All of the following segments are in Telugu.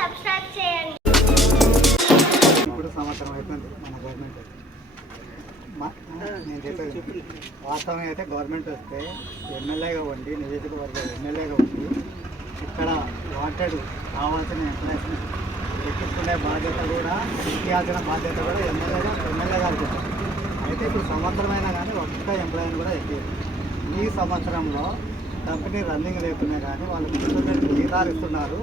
సబ్స్క్రైబ్ చేయండి. ఇప్పుడు సంవత్సరం అయిపోయింది మన గవర్నమెంట్ నేను చెప్పేది వాస్తవం అయితే గవర్నమెంట్ వస్తే ఎమ్మెల్యేగా ఉండి నియోజకవర్గ ఎమ్మెల్యేగా ఉండి ఇక్కడ వాంటెడ్ కావాల్సిన ఎంప్లాయ్స్ని ఎక్కించుకునే బాధ్యత కూడా ఎక్కియాల్సిన బాధ్యత కూడా ఎమ్మెల్యేగా ఎమ్మెల్యే గారికి అయితే ఇప్పుడు సంవత్సరం అయినా కానీ ఒక్క ఎంప్లాయీని కూడా ఎక్కింది ఈ సంవత్సరంలో కంపెనీ రన్నింగ్ లేకున్నా కానీ వాళ్ళు జీతాలు ఇస్తున్నారు.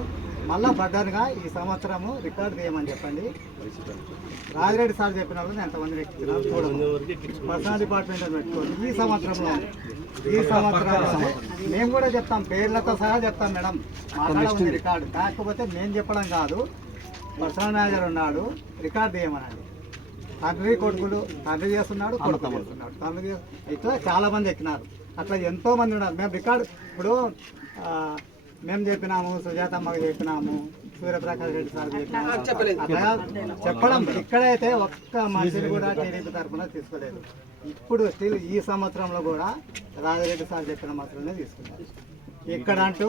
మళ్ళా బడ్డన్గా ఈ సంవత్సరము రికార్డు తీయమని చెప్పండి. రాజిరెడ్డి సార్ చెప్పినప్పుడు ఎంతమంది ఎక్కించినారు చూడము. పర్సనల్ డిపార్ట్మెంట్ పెట్టుకోండి. ఈ సంవత్సరంలో ఈ సంవత్సరంలో మేము కూడా చెప్తాం పేర్లతో సహా చెప్తాం మేడం. మాట్లాడమని రికార్డు. కాకపోతే మేము చెప్పడం కాదు పర్సనల్ మేనేజర్ ఉన్నాడు రికార్డు తీయమనండి తండ్రి కొడుకులు తండ్రి చేస్తున్నాడు కొడుకు చేస్తున్నాడు. తండ్రి చేస్తు- ఇట్లా చాలా మంది ఎక్కినారు. అట్లా ఎంతో మంది ఉన్నారు. మేము రికార్డు ఇప్పుడు ఆ, మేము చెప్పినాము సుజాతమ్మకి చెప్పినాము సూర్యప్రకాష్ రెడ్డి సార్ చెప్పినాము. చెప్పడం ఇక్కడైతే ఒక్క మనిషిని కూడా టీడీపీ తరఫున తీసుకోలేదు. ఇప్పుడు స్టిల్ ఈ సంవత్సరంలో కూడా రాజరెడ్డి సార్ చెప్పిన మాత్రమే తీసుకున్నారు. ఇక్కడ అంటూ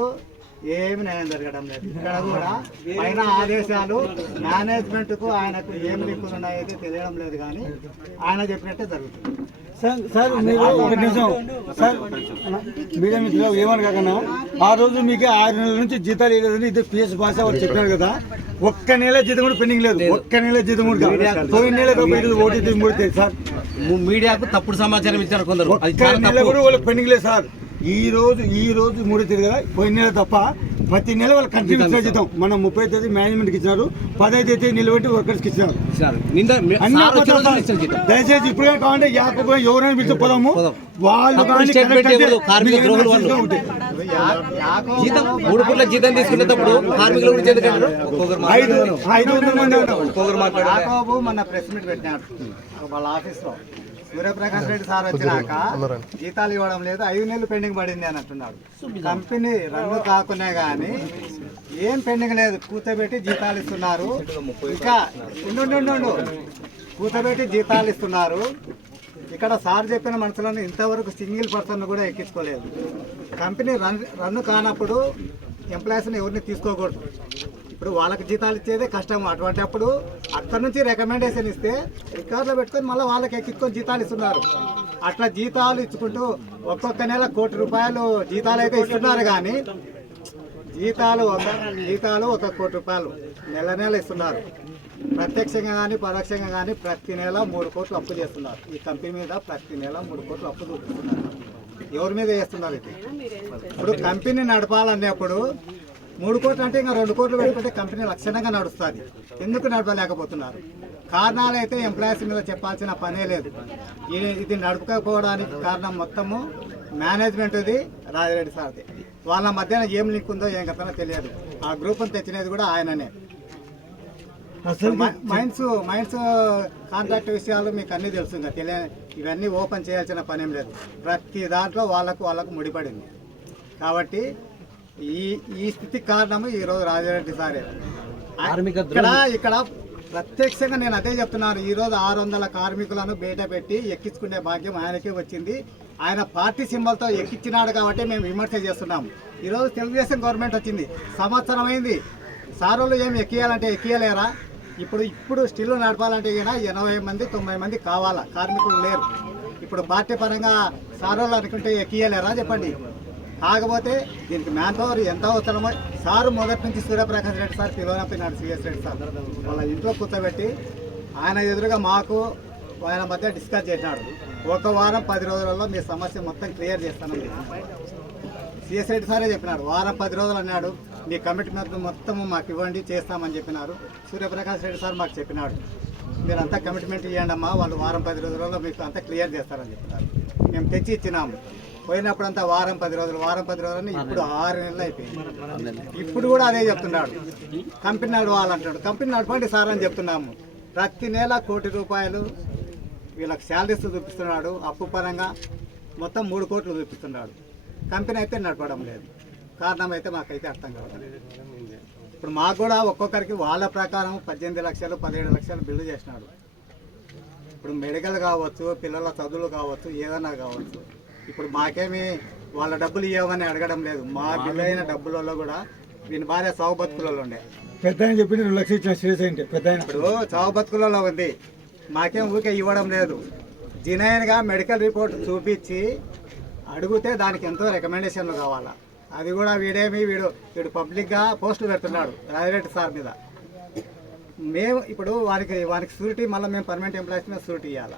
ఏమి న్యాయం జరగడం లేదు. ఇక్కడ కూడా పైన ఆదేశాలు మేనేజ్మెంట్కు ఆయనకు ఏం లింకులు ఉన్నాయైతే తెలియడం లేదు కానీ ఆయన చెప్పినట్టే జరుగుతుంది. సార్ సార్ మీరు ఒక నిమిషం. సార్ మీడియా మిత్రులు ఏమని కాకన్నా ఆ రోజు మీకు ఆరు నెలల నుంచి జీతాలు ఇవ్వలేదని ఇది పిఎస్ భాష వాళ్ళు చెప్పారు కదా. ఒక్క నెల జీతం కూడా పెండింగ్ లేదు. ఒక్క నెల జీతం కూడా కాదు. పోయిన నెల కాబట్టి ఓటీపీ ముడితే సార్. మీడియాకు తప్పుడు సమాచారం ఇచ్చారు కొందరు. ఒక్క నెల కూడా వాళ్ళు పెండింగ్ లేదు సార్. ఈ రోజు ఈ రోజు మూడు తేదీ కదా. పోయిన నెల తప్ప ప్రతి నెల వాళ్ళు కంటిన్యూ ఇచ్చిన జీతం మనం ముప్పై తేదీ మేనేజ్మెంట్కి ఇచ్చినారు పదహైదు తేదీ నిలబెట్టి వర్కర్స్కి ఇచ్చినారు. దయచేసి ఇప్పుడే కావాలంటే యాకబో ఎవరైనా పిలిచి పోదాము. పోదాం. వాళ్ళు. జీతం మూడు పూట్ల జీతం తీసుకునేటప్పుడు కార్మికుల గురించి ఎందుకంటారు ఒక్కొక్కరు మాట్లాడారు. మొన్న ప్రెస్ మీట్ పెట్టినాడు. వాళ్ళ ఆఫీస్లో. సూర్యప్రకాష్ రెడ్డి సార్ వచ్చినాక జీతాలు ఇవ్వడం లేదు ఐదు నెలలు పెండింగ్ పడింది అని అంటున్నాడు. కంపెనీ రన్ను కాకునే గానీ ఏం పెండింగ్ లేదు కూతబెట్టి జీతాలు ఇస్తున్నారు. ఇంకా ఉండు. కూతబెట్టి జీతాలు ఇస్తున్నారు. ఇక్కడ సార్ చెప్పిన మనుషులను ఇంతవరకు సింగిల్ పర్సన్ కూడా ఎక్కించుకోలేదు. కంపెనీ రన్ రన్ను కానప్పుడు ఎంప్లాయీస్ని ఎవరిని తీసుకోకూడదు. ఇప్పుడు వాళ్ళకి జీతాలు ఇచ్చేదే కష్టం అటువంటి అప్పుడు అక్కడ నుంచి రికమెండేషన్ ఇస్తే రికార్డులో పెట్టుకొని మళ్ళీ వాళ్ళకి ఎక్కించుకొని జీతాలు ఇస్తున్నారు. అట్లా జీతాలు ఇచ్చుకుంటూ ఒక్కొక్క నెల కోటి రూపాయలు జీతాలు అయితే ఇస్తున్నారు కానీ జీతాలు ఒక జీతాలు ఒక కోటి రూపాయలు నెల నెల ఇస్తున్నారు. ప్రత్యక్షంగా కానీ పరోక్షంగా కానీ ప్రతి నెల మూడు కోట్లు అప్పు చేస్తున్నారు. ఈ కంపెనీ మీద ప్రతి నెల మూడు కోట్లు అప్పు చూపిస్తున్నారు. ఎవరి మీద చేస్తున్నారు ఇది? ఇప్పుడు కంపెనీ నడపాలన్నప్పుడు మూడు కోట్లు అంటే ఇంకా రెండు కోట్లు పెట్టుకుంటే కంపెనీ లక్షణంగా నడుస్తుంది. ఎందుకు నడపలేకపోతున్నారు కారణాలు అయితే ఎంప్లాయీస్ మీద చెప్పాల్సిన పనే లేదు. ఇది నడపకపోవడానికి కారణం మొత్తము మేనేజ్మెంట్ది రాజిరెడ్డి సార్ది. వాళ్ళ మధ్యన ఏం లింక్ ఉందో ఏం కథనో తెలియదు. ఆ గ్రూప్ని తెచ్చినది కూడా ఆయననే. మైన్స్ మైన్స్ కాంట్రాక్ట్ విషయాలు మీకు అన్నీ తెలుసు ఇంకా. తెలియ ఇవన్నీ ఓపెన్ చేయాల్సిన పని లేదు. ప్రతి దాంట్లో వాళ్ళకు వాళ్ళకు ముడిపడింది. కాబట్టి ఈ ఈ స్థితికి కారణము ఈరోజు రాజారెడ్డి సారే. ఇక్కడ ఇక్కడ ప్రత్యక్షంగా నేను అదే చెప్తున్నాను. ఈ రోజు ఆరు వందల కార్మికులను బయట పెట్టి ఎక్కించుకునే భాగ్యం ఆయనకే వచ్చింది. ఆయన పార్టీ సింబల్తో ఎక్కించినాడు కాబట్టి మేము విమర్శ చేస్తున్నాము ఈరోజు తెలుగుదేశం గవర్నమెంట్ వచ్చింది. సంవత్సరం అయింది. సారోళ్ళు ఏమి ఎక్కియాలంటే ఎక్కియలేరా? ఇప్పుడు ఇప్పుడు స్టిల్ నడపాలంటే కూడా ఎనభై మంది తొంభై మంది కావాలా? కార్మికులు లేరు. ఇప్పుడు పార్టీ పరంగా సారోళ్ళు అనుకుంటే ఎక్కియలేరా? చెప్పండి. కాకపోతే దీనికి మ్యాన్ పవర్ ఎంత అవసరమో సార్ మొదటి నుంచి సూర్యప్రకాష్ రెడ్డి సార్ పిలువనపోయినాడు సిఎస్ రెడ్డి సార్. వాళ్ళ ఇంట్లో కూర్చోబెట్టి ఆయన ఎదురుగా మాకు ఆయన మధ్య డిస్కస్ చేసినాడు. ఒక వారం పది రోజులలో మీ సమస్య మొత్తం క్లియర్ చేస్తానని సిఎస్ రెడ్డి సారే చెప్పినాడు. వారం పది రోజులు అన్నాడు. మీ కమిట్మెంట్ మొత్తం మాకు ఇవ్వండి చేస్తామని చెప్పినారు. సూర్యప్రకాష్ రెడ్డి సార్ మాకు చెప్పినాడు. మీరంతా కమిట్మెంట్ ఇవ్వండి అమ్మా వాళ్ళు వారం పది రోజులలో మీకు అంతా క్లియర్ చేస్తారని చెప్పినారు. మేము తెచ్చి ఇచ్చినాము. పోయినప్పుడు అంతా వారం పది రోజులు వారం పది రోజులని ఇప్పుడు ఆరు నెలలు అయిపోయింది. ఇప్పుడు కూడా అదే చెప్తున్నాడు. కంపెనీ నడవాలంటాడు కంపెనీ నడపండి సార్ అని చెప్తున్నాము. ప్రతి నెల కోటి రూపాయలు వీళ్ళకి శాలరీస్ చూపిస్తున్నాడు. అప్పు పరంగా మొత్తం మూడు కోట్లు చూపిస్తున్నాడు. కంపెనీ అయితే నడపడం లేదు. కారణం అయితే మాకైతే అర్థం కావట్లేదు. ఇప్పుడు మాకు కూడా ఒక్కొక్కరికి వాళ్ళ ప్రకారం పద్దెనిమిది లక్షలు పదిహేడు లక్షలు బిల్లు చేసినాడు. ఇప్పుడు మెడికల్ కావచ్చు పిల్లల చదువులు కావచ్చు ఏదైనా కావచ్చు. ఇప్పుడు మాకేమి వాళ్ళ డబ్బులు ఇవ్వమని అడగడం లేదు. మా బిల్లు అయిన డబ్బులలో కూడా వీని భార్య సాగు బతుకులలో ఉండే. పెద్ద ఆయన చెప్పి రెండు లక్షలు ఇచ్చిన సీరియస్ అయింటే పెద్ద ఆయన ఇప్పుడు చావు బతుకులలో ఉంది. మాకేం ఊరికే ఇవ్వడం లేదు. జినైన్గా మెడికల్ రిపోర్ట్ చూపించి అడిగితే దానికి ఎంతో రికమెండేషన్లు కావాలా. అది కూడా వీడేమి వీడు వీడు పబ్లిక్గా పోస్టులు పెడుతున్నాడు రాజిరెడ్డి సార్ మీద. మేము ఇప్పుడు వారికి వారికి సూరిటీ మళ్ళీ మేము పర్మనెంట్ ఎంప్లాయీస్ మీద సూరిటీ ఇవ్వాలి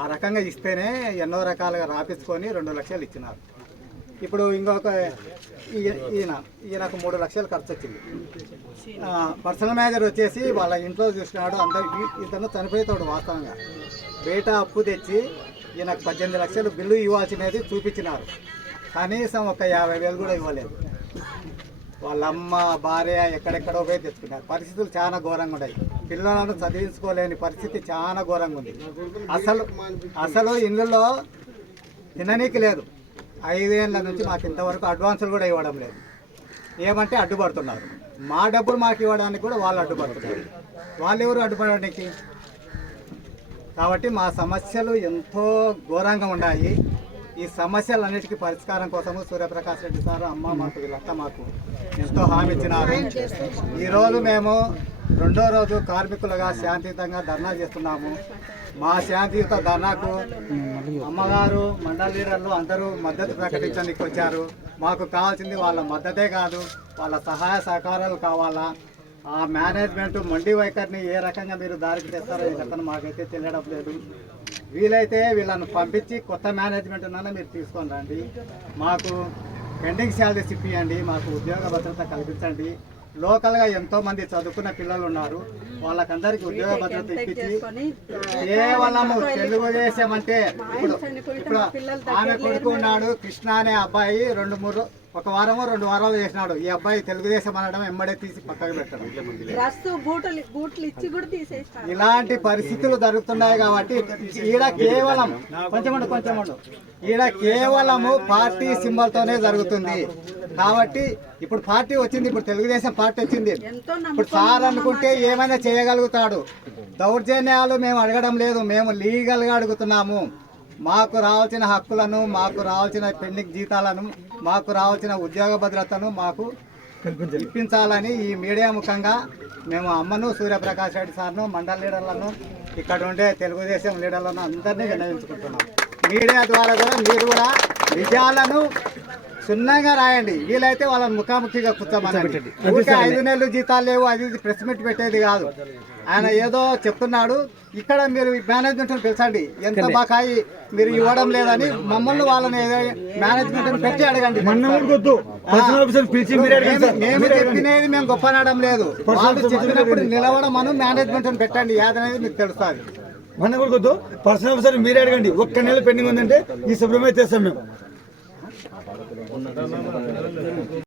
ఆ రకంగా ఇస్తేనే ఎన్నో రకాలుగా రాపించుకొని రెండు లక్షలు ఇచ్చినారు. ఇప్పుడు ఇంకొక ఈయన ఈయనకు మూడు లక్షలు ఖర్చు వచ్చింది పర్సనల్ మేనేజర్ వచ్చేసి వాళ్ళ ఇంట్లో చూసినాడు అందరు ఇతను చనిపోయేతాడు వాస్తవంగా. బయట అప్పు తెచ్చి ఈయనకు పద్దెనిమిది లక్షలు బిల్లు ఇవ్వాల్సినది చూపించినారు. కనీసం ఒక యాభై వేలు కూడా ఇవ్వలేదు. వాళ్ళ అమ్మ భార్య ఎక్కడెక్కడో పోయి తెచ్చుకున్నారు. పరిస్థితులు చాలా ఘోరంగా ఉన్నాయి. పిల్లలను చదివించుకోలేని పరిస్థితి చాలా ఘోరంగా ఉంది. అసలు అసలు ఇళ్ళలో తిననీకి లేదు. ఐదేళ్ళ నుంచి మాకు ఇంతవరకు అడ్వాన్సులు కూడా ఇవ్వడం లేదు. ఏమంటే అడ్డుపడుతున్నారు. మా డబ్బులు మాకు ఇవ్వడానికి కూడా వాళ్ళు అడ్డుపడుతున్నారు. వాళ్ళు ఎవరు అడ్డుపడడానికి? కాబట్టి మా సమస్యలు ఎంతో ఘోరంగా ఉన్నాయి. ఈ సమస్యలన్నిటికీ పరిష్కారం కోసము సూర్యప్రకాష్ రెడ్డి సార్ అమ్మ మాకు వీళ్ళంతా మాకు ఎంతో హామీ ఇచ్చినారు. ఈరోజు మేము రెండో రోజు కార్మికులుగా శాంతియుతంగా ధర్నా చేస్తున్నాము. మా శాంతియుత ధర్నాకు అమ్మగారు మండల లీడర్లు అందరూ మద్దతు ప్రకటించడానికి వచ్చారు. మాకు కావాల్సింది వాళ్ళ మద్దతే కాదు వాళ్ళ సహాయ సహకారాలు కావాలా? ఆ మేనేజ్మెంట్ మొండి వైఖరిని ఏ రకంగా మీరు దారికి తెస్తారో ఈ మాకైతే తెలియడం లేదు. వీలైతే వీళ్ళను పంపించి కొత్త మేనేజ్మెంట్ ఉన్న మీరు తీసుకొని రండి. మాకు పెండింగ్ శాలరీస్ ఇప్పియండి మాకు ఉద్యోగ భద్రత కల్పించండి. లోకల్గా ఎంతో మంది చదువుకున్న పిల్లలు ఉన్నారు. వాళ్ళకందరికీ ఉద్యోగ భద్రత ఇప్పించి కేవలము తెలుగుదేశం అంటే ఇప్పుడు ఇప్పుడు ఆమె కొడుకు ఉన్నాడు కృష్ణ అనే అబ్బాయి రెండు మూడు ఒక వారమో రెండు వారాలు చేసినాడు. ఈ అబ్బాయి తెలుగుదేశం అనడం ఎంబడే తీసి పక్కకు పెట్టడం. ఇలాంటి పరిస్థితులు జరుగుతున్నాయి కాబట్టి ఈడ కేవలం కొంచెం కొంచెం ఈడ కేవలము పార్టీ సింబల్ తోనే జరుగుతుంది. కాబట్టి ఇప్పుడు పార్టీ వచ్చింది ఇప్పుడు తెలుగుదేశం పార్టీ వచ్చింది. ఎంతో ఇప్పుడు సార్ అనుకుంటే ఏమైనా చేయగలుగుతాడు. దౌర్జన్యాలు మేము అడగడం లేదు మేము లీగల్గా అడుగుతున్నాము. మాకు రావాల్సిన హక్కులను మాకు రావాల్సిన పెండింగ్ జీతాలను మాకు రావాల్సిన ఉద్యోగ భద్రతను మాకు ఇప్పించాలని ఈ మీడియా ముఖంగా మేము అమ్మను సూర్యప్రకాష్ రెడ్డి సార్ను మండల లీడర్లను ఇక్కడ ఉండే తెలుగుదేశం లీడర్లను అందరినీ విన్నవించుకుంటున్నాం. మీడియా ద్వారా కూడా మీరు కూడా నిజాలను సున్నంగా రాయండి. వీలైతే వాళ్ళని ముఖాముఖిగా కూర్చోమనండి. ఊరికే ఐదు నెలలు జీతాలు లేవు అది ప్రెస్ మీట్ పెట్టేది కాదు. ఆయన ఏదో చెప్తున్నాడు. ఇక్కడ మీరు మేనేజ్మెంట్ పిలిచండి. ఎంత బకాయి మీరు ఇవ్వడం లేదని మమ్మల్ని వాళ్ళని మేనేజ్మెంట్ పెట్టి అడగండి. మేము. చెప్పినది మేము గొప్ప అనడం లేదు వాళ్ళు చెప్పినప్పుడు నిలవడం అను మేనేజ్మెంట్ పెట్టండి. ఏదనేది మీకు తెలుస్తుంది. మొన్న కూడా పర్సనల్ ఆఫీసర్ మీరే అడగండి. ఒక్క నెల పెండింగ్ ఉందంటే ఈ శుభ్రమే తెస్తాం మేము. なかなか。